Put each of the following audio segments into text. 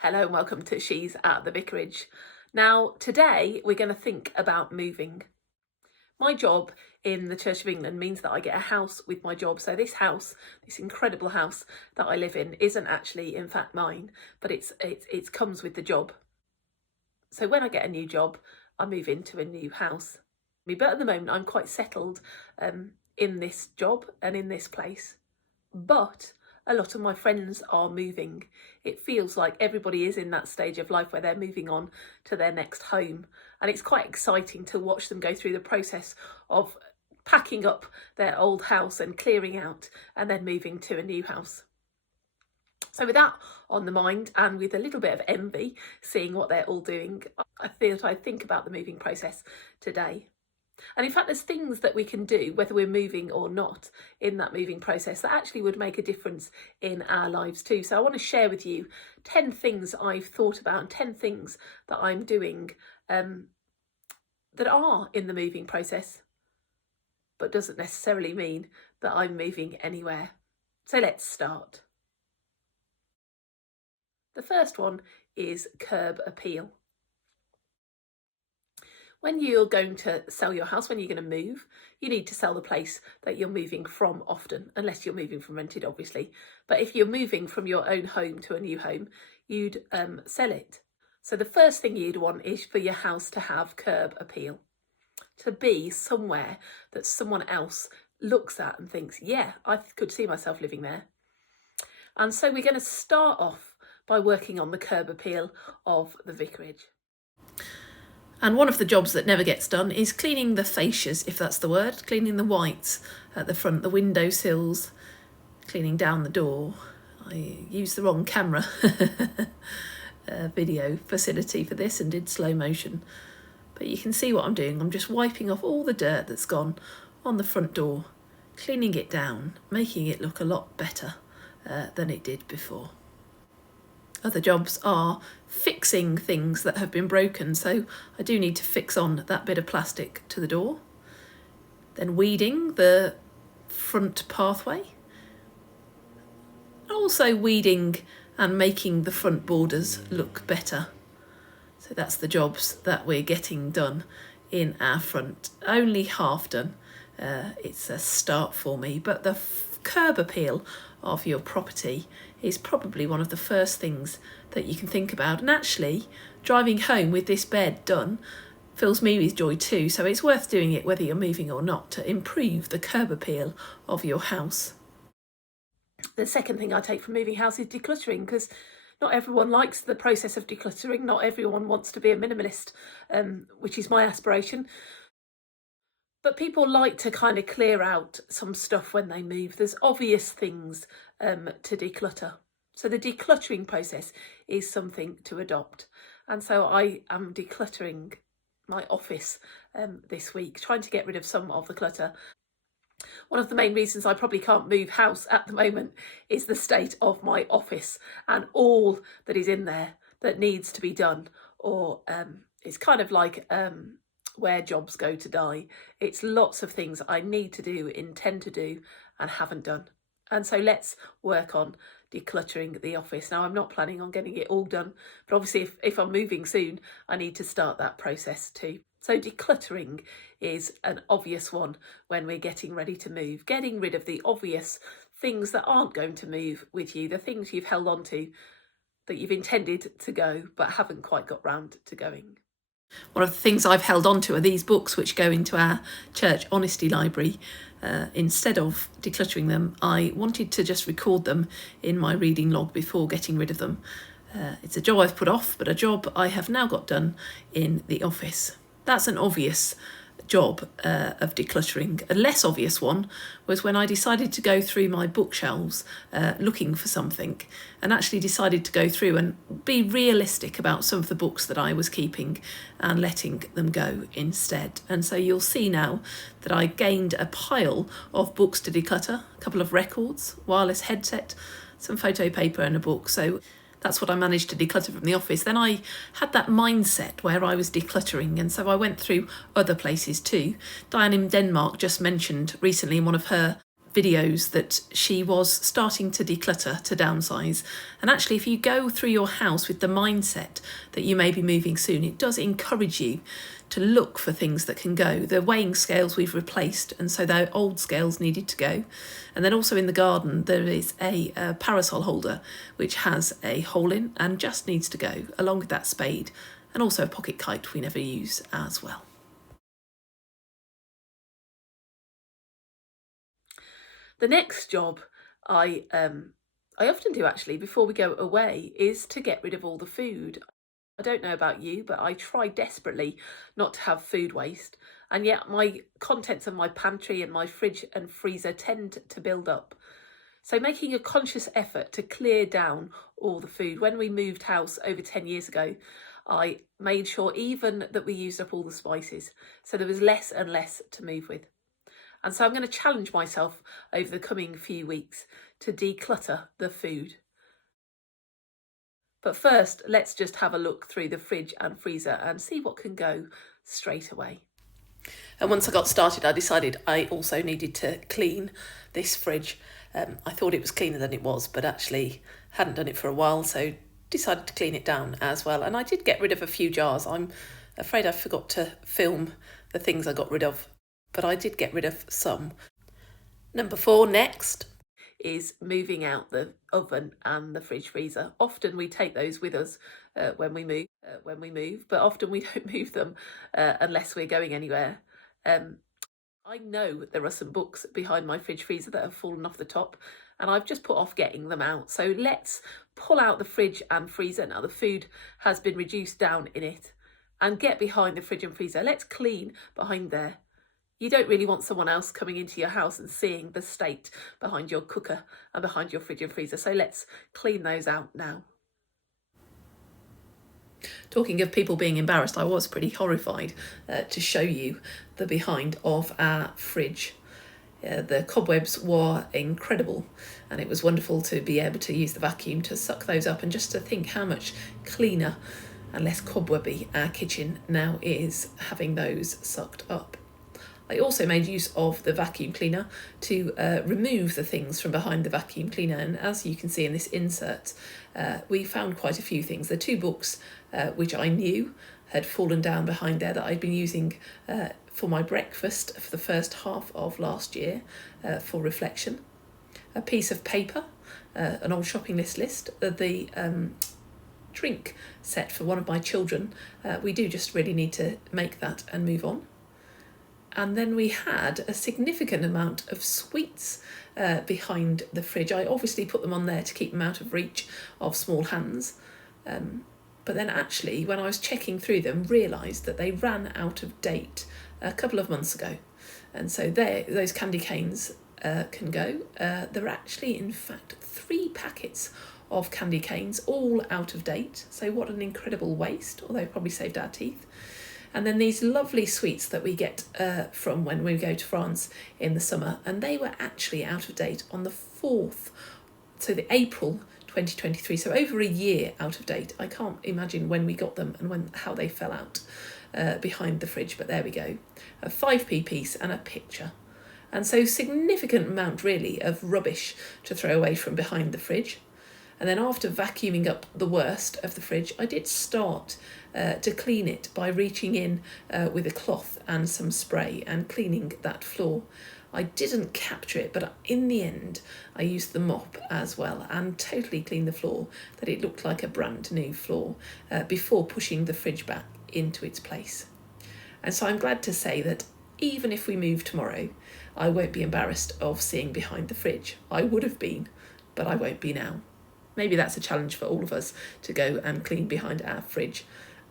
Hello and welcome to She's at the Vicarage. Now, today we're going to think about moving. My job in the Church of England means that I get a house with my job. So this house, this incredible house that I live in, isn't actually in fact mine, but it comes with the job. So when I get a new job, I move into a new house. But at the moment, I'm quite settled in this job and in this place. But a lot of my friends are moving. It feels like everybody is in that stage of life where they're moving on to their next home. And it's quite exciting to watch them go through the process of packing up their old house and clearing out and then moving to a new house. So with that on the mind and with a little bit of envy, seeing what they're all doing, I thought I'd think about the moving process today. And in fact, there's things that we can do, whether we're moving or not, in that moving process that actually would make a difference in our lives too. So I want to share with you 10 things I've thought about and 10 things that I'm doing that are in the moving process, but doesn't necessarily mean that I'm moving anywhere. So let's start. The first one is curb appeal. When you're going to sell your house, when you're going to move, you need to sell the place that you're moving from often, unless you're moving from rented, obviously. But if you're moving from your own home to a new home, you'd sell it. So the first thing you'd want is for your house to have curb appeal, to be somewhere that someone else looks at and thinks, yeah, I could see myself living there. And so we're going to start off by working on the curb appeal of the vicarage. And one of the jobs that never gets done is cleaning the fascias, if that's the word, cleaning the whites at the front, the window sills, cleaning down the door. I used the wrong camera video facility for this and did slow motion. But you can see what I'm doing. I'm just wiping off all the dirt that's gone on the front door, cleaning it down, making it look a lot better than it did before. Other jobs are fixing things that have been broken, so I do need to fix on that bit of plastic to the door. Then weeding the front pathway. Also weeding and making the front borders look better. So that's the jobs that we're getting done in our front. Only half done. It's a start for me, but the curb appeal of your property is probably one of the first things that you can think about. And actually, driving home with this bed done fills me with joy too. So it's worth doing it whether you're moving or not to improve the curb appeal of your house. The second thing I take from moving house is decluttering, because not everyone likes the process of decluttering. Not everyone wants to be a minimalist, which is my aspiration. But people like to kind of clear out some stuff when they move. There's obvious things to declutter. So the decluttering process is something to adopt. And so I am decluttering my office this week, trying to get rid of some of the clutter. One of the main reasons I probably can't move house at the moment is the state of my office and all that is in there that needs to be done. Or it's kind of like where jobs go to die. It's lots of things I need to do, intend to do, and haven't done. And so let's work on decluttering the office. Now, I'm not planning on getting it all done, but obviously if I'm moving soon, I need to start that process too. So decluttering is an obvious one when we're getting ready to move, getting rid of the obvious things that aren't going to move with you, the things you've held on to that you've intended to go but haven't quite got round to going. One of the things I've held on to are these books which go into our church honesty library. Instead of decluttering them, I wanted to just record them in my reading log before getting rid of them. It's a job I've put off, but a job I have now got done in the office. That's an obvious job of decluttering. A less obvious one was when I decided to go through my bookshelves looking for something, and actually decided to go through and be realistic about some of the books that I was keeping and letting them go instead. And so you'll see now that I gained a pile of books to declutter, a couple of records, wireless headset, some photo paper and a book. So that's what I managed to declutter from the office. Then I had that mindset where I was decluttering, and so I went through other places too. Diane in Denmark just mentioned recently in one of her videos that she was starting to declutter, to downsize. And actually, if you go through your house with the mindset that you may be moving soon, it does encourage you to look for things that can go. The weighing scales we've replaced, and so the old scales needed to go. And then also in the garden, there is a parasol holder which has a hole in and just needs to go, along with that spade, and also a pocket kite we never use as well. The next job I often do actually before we go away is to get rid of all the food. I don't know about you, but I try desperately not to have food waste, and yet my contents of my pantry and my fridge and freezer tend to build up. So making a conscious effort to clear down all the food. When we moved house over 10 years ago, I made sure even that we used up all the spices, so there was less and less to move with. And so I'm going to challenge myself over the coming few weeks to declutter the food. But first, let's just have a look through the fridge and freezer and see what can go straight away. And once I got started, I decided I also needed to clean this fridge. I thought it was cleaner than it was, but actually hadn't done it for a while, so decided to clean it down as well. And I did get rid of a few jars. I'm afraid I forgot to film the things I got rid of, but I did get rid of some. Number 4 next is moving out the oven and the fridge freezer. Often we take those with us when we move, but often we don't move them unless we're going anywhere. I know there are some books behind my fridge freezer that have fallen off the top, and I've just put off getting them out. So let's pull out the fridge and freezer. Now the food has been reduced down in it, and get behind the fridge and freezer. Let's clean behind there. You don't really want someone else coming into your house and seeing the state behind your cooker and behind your fridge and freezer. So let's clean those out now. Talking of people being embarrassed, I was pretty horrified to show you the behind of our fridge. The cobwebs were incredible, and it was wonderful to be able to use the vacuum to suck those up, and just to think how much cleaner and less cobwebby our kitchen now is having those sucked up. I also made use of the vacuum cleaner to remove the things from behind the vacuum cleaner, and as you can see in this insert, we found quite a few things. The 2 books which I knew had fallen down behind there that I'd been using for my breakfast for the first half of last year for reflection. A piece of paper, an old shopping list, the drink set for one of my children. We do just really need to make that and move on. And then we had a significant amount of sweets behind the fridge. I obviously put them on there to keep them out of reach of small hands. But then actually, when I was checking through them, realised that they ran out of date a couple of months ago. And so those candy canes can go. There are actually, in fact, 3 packets of candy canes, all out of date. So what an incredible waste, although probably saved our teeth. And then these lovely sweets that we get from when we go to France in the summer, and they were actually out of date on the 4th, so the April 2023, so over a year out of date. I can't imagine when we got them and how they fell out behind the fridge, but there we go. A 5p piece and a picture. And so significant amount really of rubbish to throw away from behind the fridge. And then after vacuuming up the worst of the fridge, I did start to clean it by reaching in with a cloth and some spray and cleaning that floor. I didn't capture it, but in the end, I used the mop as well and totally cleaned the floor that it looked like a brand new floor before pushing the fridge back into its place. And so I'm glad to say that even if we move tomorrow, I won't be embarrassed of seeing behind the fridge. I would have been, but I won't be now. Maybe that's a challenge for all of us to go and clean behind our fridge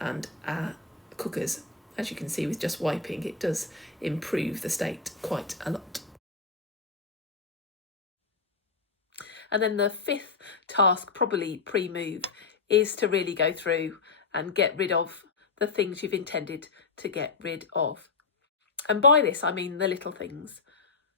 and our cookers. As you can see, with just wiping, it does improve the state quite a lot. And then the 5th task, probably pre-move, is to really go through and get rid of the things you've intended to get rid of. And by this, I mean the little things.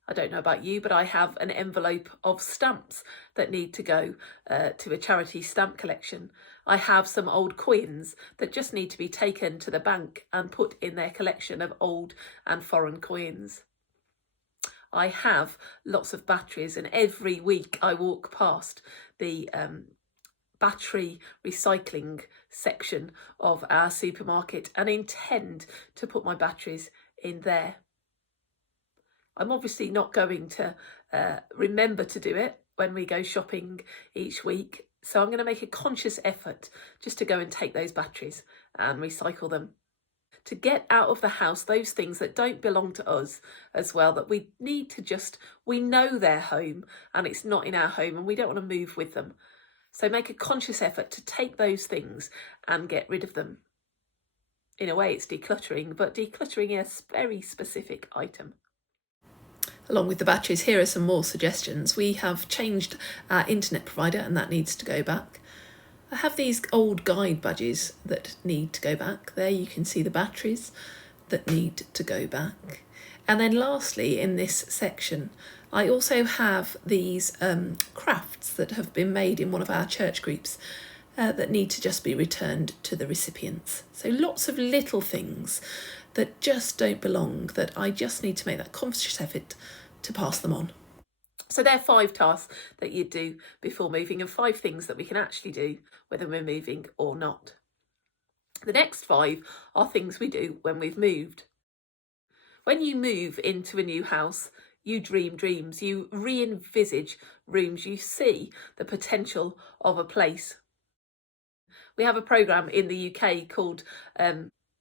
I don't know about you, but I have an envelope of stamps that need to go to a charity stamp collection. I have some old coins that just need to be taken to the bank and put in their collection of old and foreign coins. I have lots of batteries, and every week I walk past the battery recycling section of our supermarket and intend to put my batteries in there. I'm obviously not going to remember to do it when we go shopping each week, so I'm going to make a conscious effort just to go and take those batteries and recycle them. To get out of the house those things that don't belong to us as well, that we need to we know they're home and it's not in our home and we don't want to move with them. So make a conscious effort to take those things and get rid of them. In a way, it's decluttering, but decluttering a very specific item. Along with the batteries, here are some more suggestions. We have changed our internet provider and that needs to go back. I have these old guide badges that need to go back. There you can see the batteries that need to go back. And then lastly, in this section, I also have these crafts that have been made in one of our church groups that need to just be returned to the recipients. So lots of little things that just don't belong, that I just need to make that conscious effort to pass them on. So there are 5 tasks that you do before moving and 5 things that we can actually do whether we're moving or not. The next 5 are things we do when we've moved. When you move into a new house, you dream dreams, you re-envisage rooms, you see the potential of a place. We have a programme in the UK called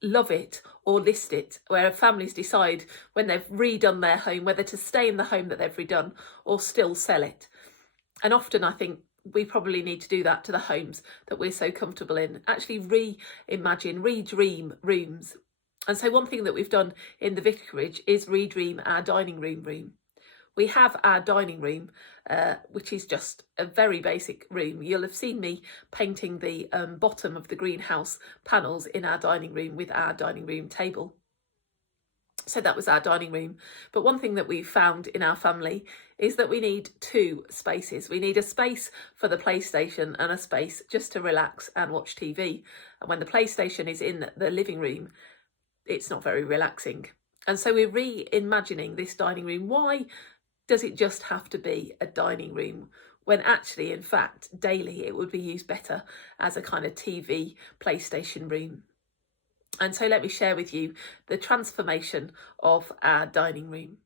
Love It or List It, where families decide when they've redone their home whether to stay in the home that they've redone or still sell it. And often I think we probably need to do that to the homes that we're so comfortable in, actually reimagine, redream rooms. And so one thing that we've done in the vicarage is redream our dining room. We have our dining room, which is just a very basic room. You'll have seen me painting the bottom of the greenhouse panels in our dining room with our dining room table. So that was our dining room. But one thing that we found in our family is that we need 2 spaces. We need a space for the PlayStation and a space just to relax and watch TV. And when the PlayStation is in the living room, it's not very relaxing. And so we're reimagining this dining room. Why does it just have to be a dining room when actually, in fact, daily it would be used better as a kind of TV, PlayStation room? And so let me share with you the transformation of our dining room.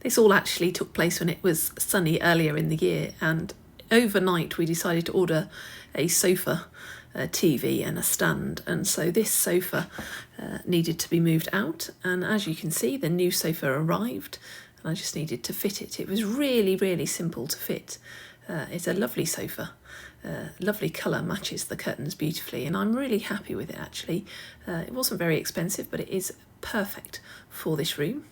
This all actually took place when it was sunny earlier in the year, and overnight we decided to order a sofa, a TV and a stand, and so this sofa needed to be moved out, and as you can see the new sofa arrived and I just needed to fit it. It was really simple to fit. It's a lovely sofa, lovely colour, matches the curtains beautifully, and I'm really happy with it actually. It wasn't very expensive, but it is perfect for this room.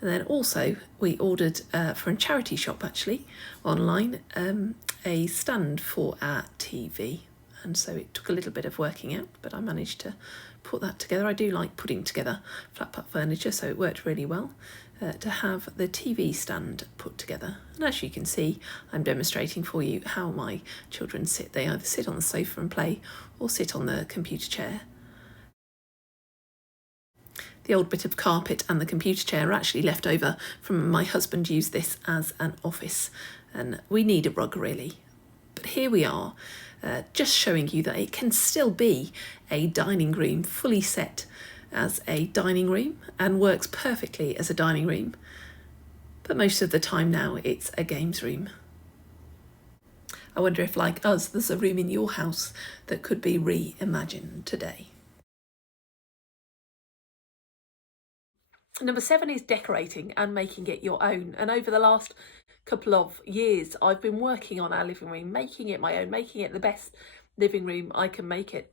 And then also we ordered from a charity shop actually online a stand for our TV, and so it took a little bit of working out, but I managed to put that together. I do like putting together flat pack furniture, so it worked really well to have the TV stand put together. And as you can see, I'm demonstrating for you how my children sit. They either sit on the sofa and play or sit on the computer chair. The old bit of carpet and the computer chair are actually left over from my husband used this as an office, and we need a rug really. But here we are, just showing you that it can still be a dining room, fully set as a dining room and works perfectly as a dining room. But most of the time now it's a games room. I wonder if, like us, there's a room in your house that could be reimagined today. Number 7 is decorating and making it your own. And over the last couple of years, I've been working on our living room, making it my own, making it the best living room I can make it.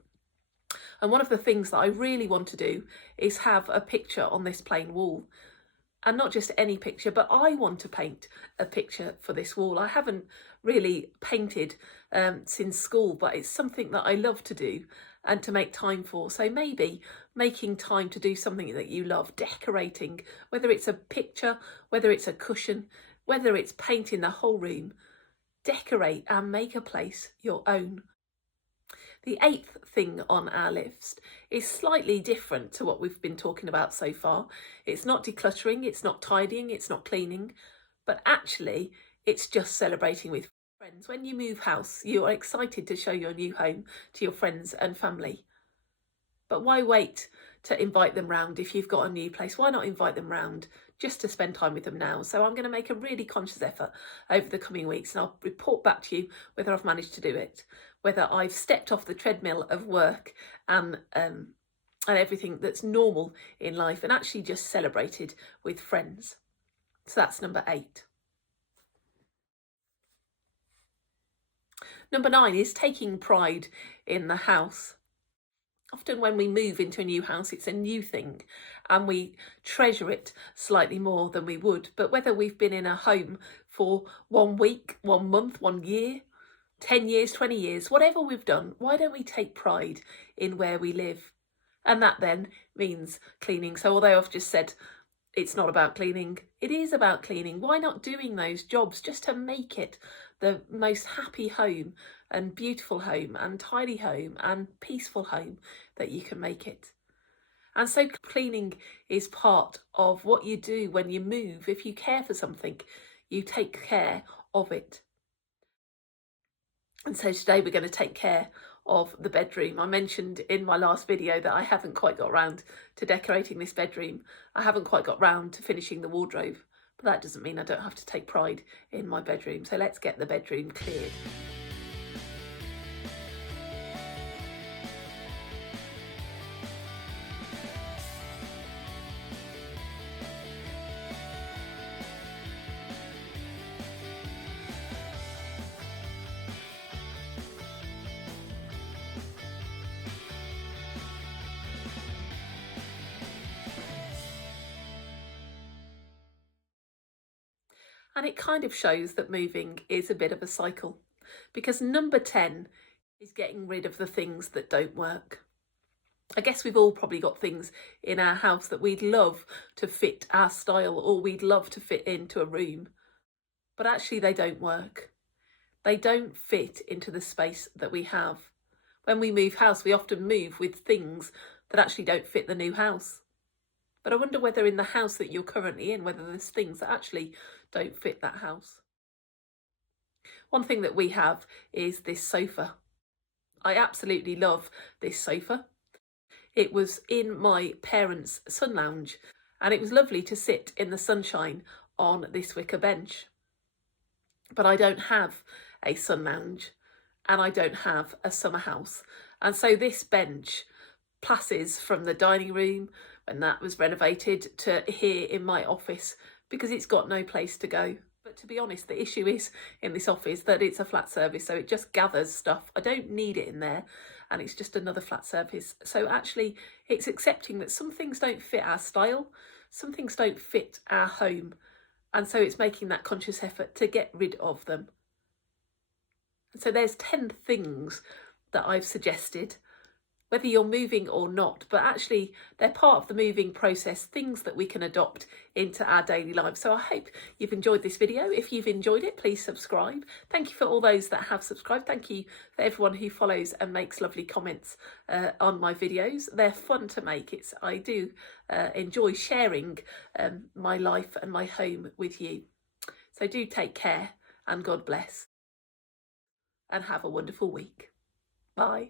And one of the things that I really want to do is have a picture on this plain wall. And not just any picture, but I want to paint a picture for this wall. I haven't really painted since school, but it's something that I love to do and to make time for. So maybe making time to do something that you love, decorating, whether it's a picture, whether it's a cushion, whether it's painting the whole room, decorate and make a place your own. The 8th thing on our list is slightly different to what we've been talking about so far. It's not decluttering, it's not tidying, it's not cleaning, but actually it's just celebrating with friends. When you move house, you are excited to show your new home to your friends and family. But why wait to invite them round if you've got a new place? Why not invite them round just to spend time with them now? So I'm going to make a really conscious effort over the coming weeks, and I'll report back to you whether I've managed to do it, whether I've stepped off the treadmill of work and everything that's normal in life and actually just celebrated with friends. So that's number 8. Number 9 is taking pride in the house. Often when we move into a new house, it's a new thing and we treasure it slightly more than we would. But whether we've been in a home for 1 week, 1 month, 1 year, 10 years, 20 years, whatever we've done, why don't we take pride in where we live? And that then means cleaning. So although I've just said it's not about cleaning, it is about cleaning. Why not doing those jobs just to make it the most happy home and beautiful home and tidy home and peaceful home that you can make it? And so cleaning is part of what you do when you move. If you care for something, you take care of it. And so today we're going to take care of the bedroom. I mentioned in my last video that I haven't quite got round to decorating this bedroom. I haven't quite got round to finishing the wardrobe, but that doesn't mean I don't have to take pride in my bedroom. So let's get the bedroom cleared. And it kind of shows that moving is a bit of a cycle, because number 10 is getting rid of the things that don't work. I guess we've all probably got things in our house that we'd love to fit our style or we'd love to fit into a room, but actually they don't work. They don't fit into the space that we have. When we move house, we often move with things that actually don't fit the new house. But I wonder whether in the house that you're currently in, whether there's things that actually don't fit that house. One thing that we have is this sofa. I absolutely love this sofa. It was in my parents' sun lounge and it was lovely to sit in the sunshine on this wicker bench. But I don't have a sun lounge and I don't have a summer house. And so this bench passes from the dining room when that was renovated to here in my office because it's got no place to go. But to be honest, the issue is in this office that it's a flat surface, so it just gathers stuff. I don't need it in there and it's just another flat surface. So actually it's accepting that some things don't fit our style, some things don't fit our home. And so it's making that conscious effort to get rid of them. And so there's 10 things that I've suggested, whether you're moving or not, but actually they're part of the moving process, things that we can adopt into our daily lives. So I hope you've enjoyed this video. If you've enjoyed it, please subscribe. Thank you for all those that have subscribed. Thank you for everyone who follows and makes lovely comments on my videos. They're fun to make. I do enjoy sharing my life and my home with you. So do take care and God bless and have a wonderful week. Bye.